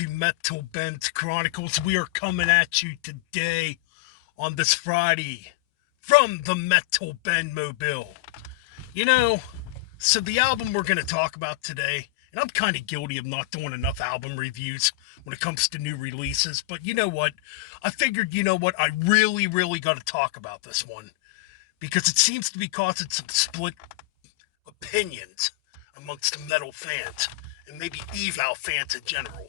to Metal Bend Chronicles. We are coming at you today on this Friday from the Metal Bend Mobile. You know, so the album we're going to talk about today, and I'm kind of guilty of not doing enough album reviews when it comes to new releases, but you know what? I figured, I really got to talk about this one because it seems to be causing some split opinions amongst the metal fans and maybe Evile fans in general.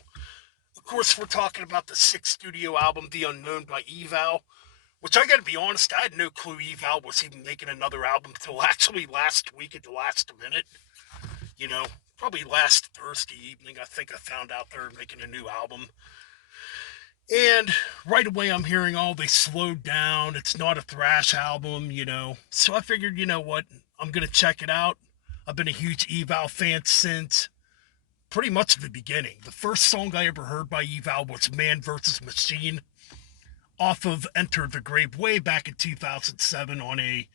Of course, we're talking about the sixth studio album, The Unknown by Evile, which I gotta be honest, I had no clue Evile was even making another album till actually last week at the last minute. You know, probably last Thursday evening, I think I found out they're making a new album. And right away, I'm hearing, oh, they slowed down. It's not a thrash album. So I figured, you know what? I'm going to check it out. I've been a huge Evile fan since pretty much the beginning. The first song I ever heard by Evile was Man vs. Machine off of Enter the Grave way back in 2007 on a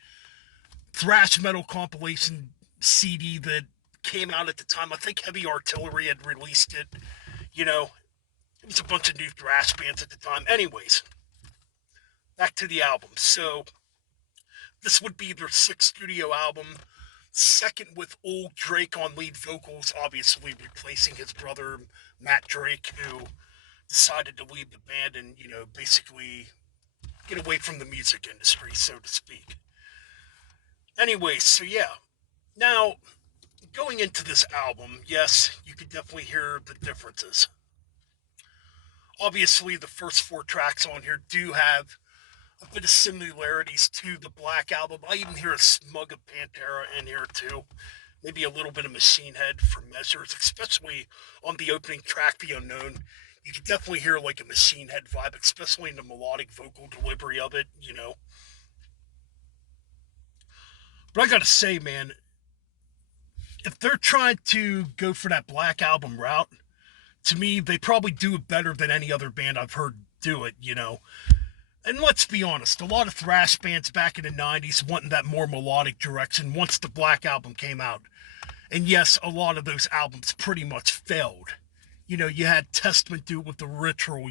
thrash metal compilation CD that came out at the time. I think Heavy Artillery had released it. You know, it was a bunch of new thrash bands at the time. Anyways, back to the album. So, this would be their sixth studio album, second with old Drake on lead vocals, obviously replacing his brother Matt Drake, who decided to leave the band and, basically get away from the music industry, so to speak. Anyway, so yeah. Now, going into this album, yes, you could definitely hear the differences. Obviously, the first four tracks on here do have a bit of similarities to the Black Album. I even hear a smug of Pantera in here too. Maybe a little bit of Machine Head for Measures, especially on the opening track, The Unknown. You can definitely hear like a Machine Head vibe, especially in the melodic vocal delivery of it. But I gotta say, man, if they're trying to go for that Black Album route, to me, they probably do it better than any other band I've heard do it. And let's be honest, a lot of thrash bands back in the 90s wanted that more melodic direction once the Black Album came out. And yes, a lot of those albums pretty much failed. You had Testament do it with The Ritual.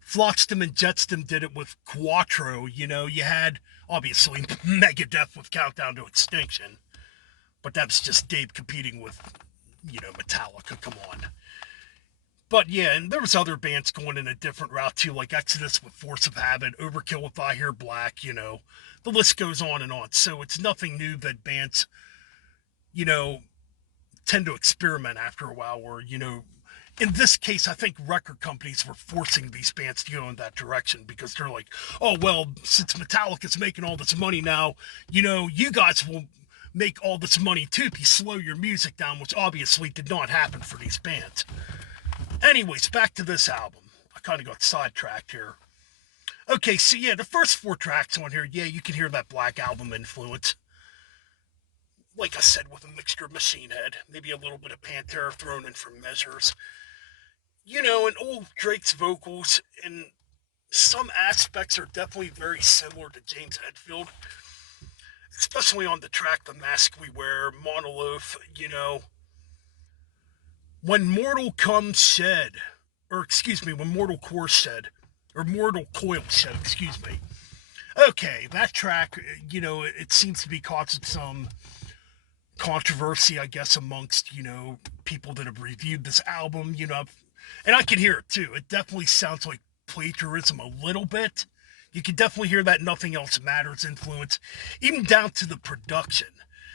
Flotsam and Jetsam did it with Quattro. You had, obviously, Megadeth with Countdown to Extinction. But that was just Dave competing with, Metallica. Come on. But yeah, and there was other bands going in a different route too, like Exodus with Force of Habit, Overkill with I Hear Black, the list goes on and on. So it's nothing new that bands, you know, tend to experiment after a while where, in this case, I think record companies were forcing these bands to go in that direction because they're like, oh, well, since Metallica's making all this money now, you guys will make all this money too if you slow your music down, which obviously did not happen for these bands. Anyways, back to this album. I kind of got sidetracked here. Okay, so yeah, the first four tracks on here, yeah, you can hear that Black Album influence. Like I said, with a mixture of Machine Head, maybe a little bit of Pantera thrown in for measures. And old Drake's vocals in some aspects are definitely very similar to James Hetfield, especially on the track The Mask We Wear, Monoloth, When Mortal Comes Shed, or excuse me, When Mortal Core Shed, or Mortal Coil Shed, excuse me. Okay, that track, it seems to be causing some controversy, I guess, amongst, people that have reviewed this album. And I can hear it too. It definitely sounds like plagiarism a little bit. You can definitely hear that Nothing Else Matters influence, even down to the production.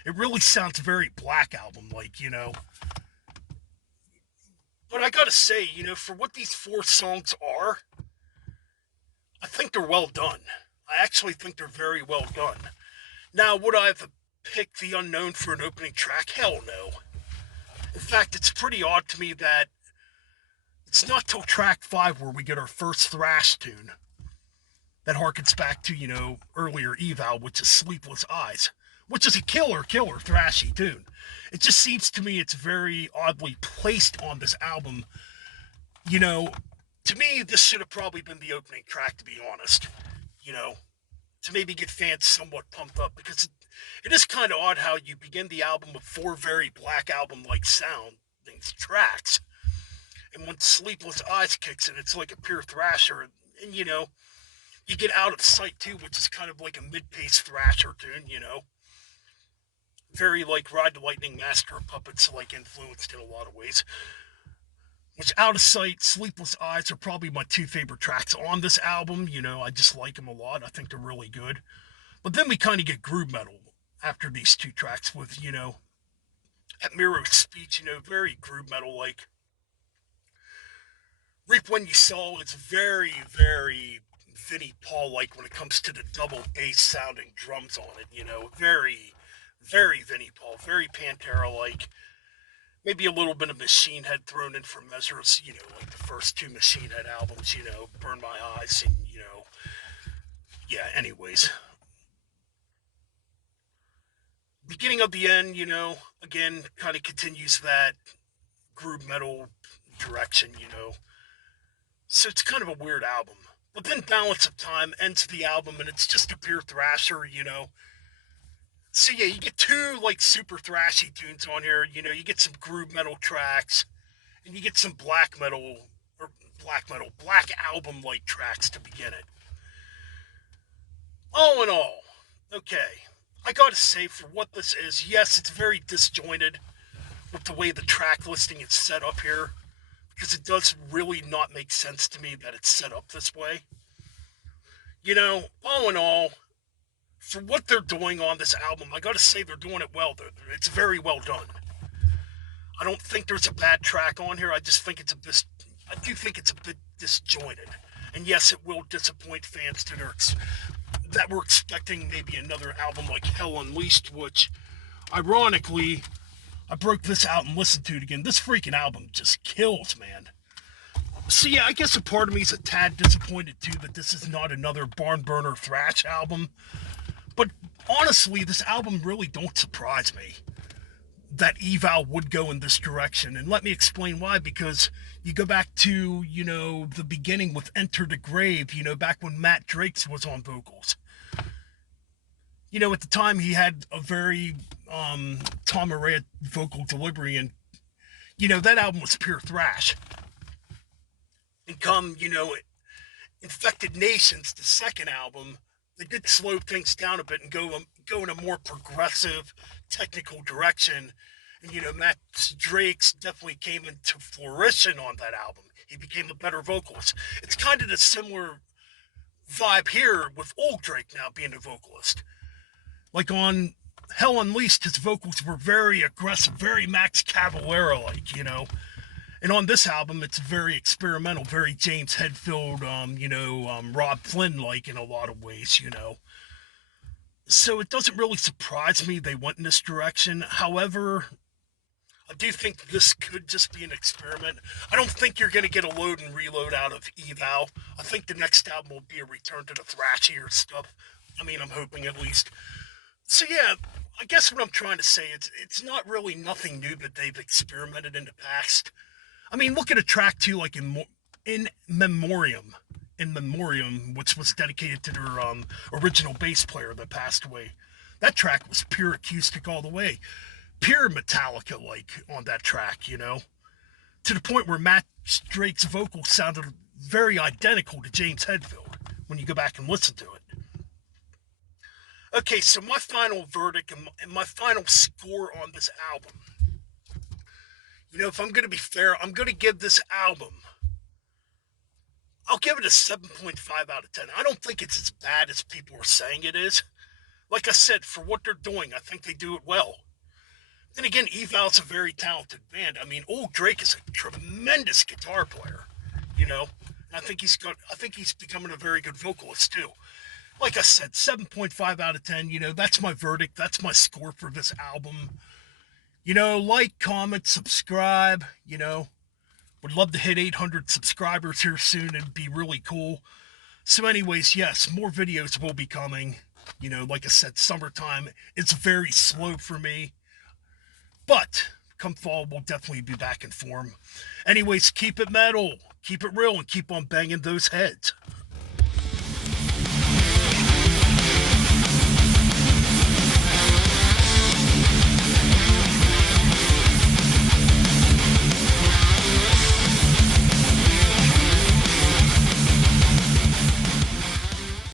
It really sounds very Black Album like. But I gotta say, for what these four songs are, I think they're well done. I actually think they're very well done. Now, would I have picked The Unknown for an opening track? Hell no. In fact, it's pretty odd to me that it's not till track 5 where we get our first thrash tune that harkens back to, earlier Evile, which is Sleepless Eyes, which is a killer thrashy tune. It just seems to me it's very oddly placed on this album. To me, this should have probably been the opening track, to be honest. You know, to maybe get fans somewhat pumped up because it is kind of odd how you begin the album with four very Black Album-like sound tracks, And when Sleepless Eyes kicks in, it's like a pure thrasher. And you know, you get Out of Sight too, which is kind of like a mid-paced thrasher tune, you know. Very like Ride the Lightning, Master of Puppets, like influenced in a lot of ways. Which Out of Sight, Sleepless Eyes are probably my two favorite tracks on this album. You know, I just like them a lot. I think they're really good. But then we kind of get groove metal after these two tracks with, you know, at Miro's speech, you know, very groove metal like. Reap When You Sow is very, very Vinnie Paul like when it comes to the double bass sounding drums on it, you know, very, very Vinnie Paul, very Pantera like. Maybe a little bit of Machine Head thrown in for measures, you know, like the first two Machine Head albums, you know, Burn My Eyes and, you know, yeah, anyways. Beginning of the End, you know, again, kind of continues that groove metal direction, you know. So it's kind of a weird album. But then Balance of Time ends the album and it's just a pure thrasher, you know. So yeah, you get two like super thrashy tunes on here. You know, you get some groove metal tracks and you get some black album like tracks to begin it. All in all, okay, I gotta say for what this is, yes, it's very disjointed with the way the track listing is set up here because it does really not make sense to me that it's set up this way. You know, all in all, for what they're doing on this album, I gotta say they're doing it well. It's very well done. I don't think there's a bad track on here. I just think it's a bit. I do think it's a bit disjointed, and yes, it will disappoint fans that were expecting maybe another album like Hell Unleashed, which, ironically, I broke this out and listened to it again. This freaking album just kills, man. So yeah, I guess a part of me is a tad disappointed too that this is not another barn burner thrash album. But honestly, this album really don't surprise me that Evile would go in this direction. And let me explain why, because you go back to, you know, the beginning with Enter the Grave, you know, back when Matt Drakes was on vocals. You know, at the time he had a very Tom Araya vocal delivery, and, you know, that album was pure thrash. And come, you know, Infected Nations, the second album, they did slow things down a bit and go in a more progressive, technical direction. And, you know, Matt Drakes definitely came into fruition on that album. He became a better vocalist. It's kind of a similar vibe here with old Drake now being a vocalist. Like on Hell Unleashed, his vocals were very aggressive, very Max Cavalera-like, you know. And on this album, it's very experimental, very James Hetfield, Rob Flynn-like in a lot of ways, you know. So it doesn't really surprise me they went in this direction. However, I do think this could just be an experiment. I don't think you're going to get a load and reload out of Evile. I think the next album will be a return to the thrashier stuff. I mean, I'm hoping at least. So yeah, I guess what I'm trying to say is it's not really nothing new that they've experimented in the past. I mean, look at a track too, like in Memoriam, which was dedicated to their original bass player that passed away. That track was pure acoustic all the way, pure Metallica like on that track, you know, to the point where Matt Drake's vocals sounded very identical to James Hetfield when you go back and listen to it. Okay, so my final verdict and my final score on this album. You know, if I'm going to be fair, I'm going to give this album, I'll give it a 7.5 out of 10. I don't think it's as bad as people are saying it is. Like I said, for what they're doing, I think they do it well. Then again, Evile's a very talented band. I mean, old Drake is a tremendous guitar player, you know. And I think he's becoming a very good vocalist too. Like I said, 7.5 out of 10, you know, that's my verdict. That's my score for this album. You know, like, comment, subscribe, you know. Would love to hit 800 subscribers here soon. It'd be really cool. So anyways, yes, more videos will be coming. You know, like I said, summertime, it's very slow for me. But come fall, we'll definitely be back in form. Anyways, keep it metal, keep it real, and keep on banging those heads.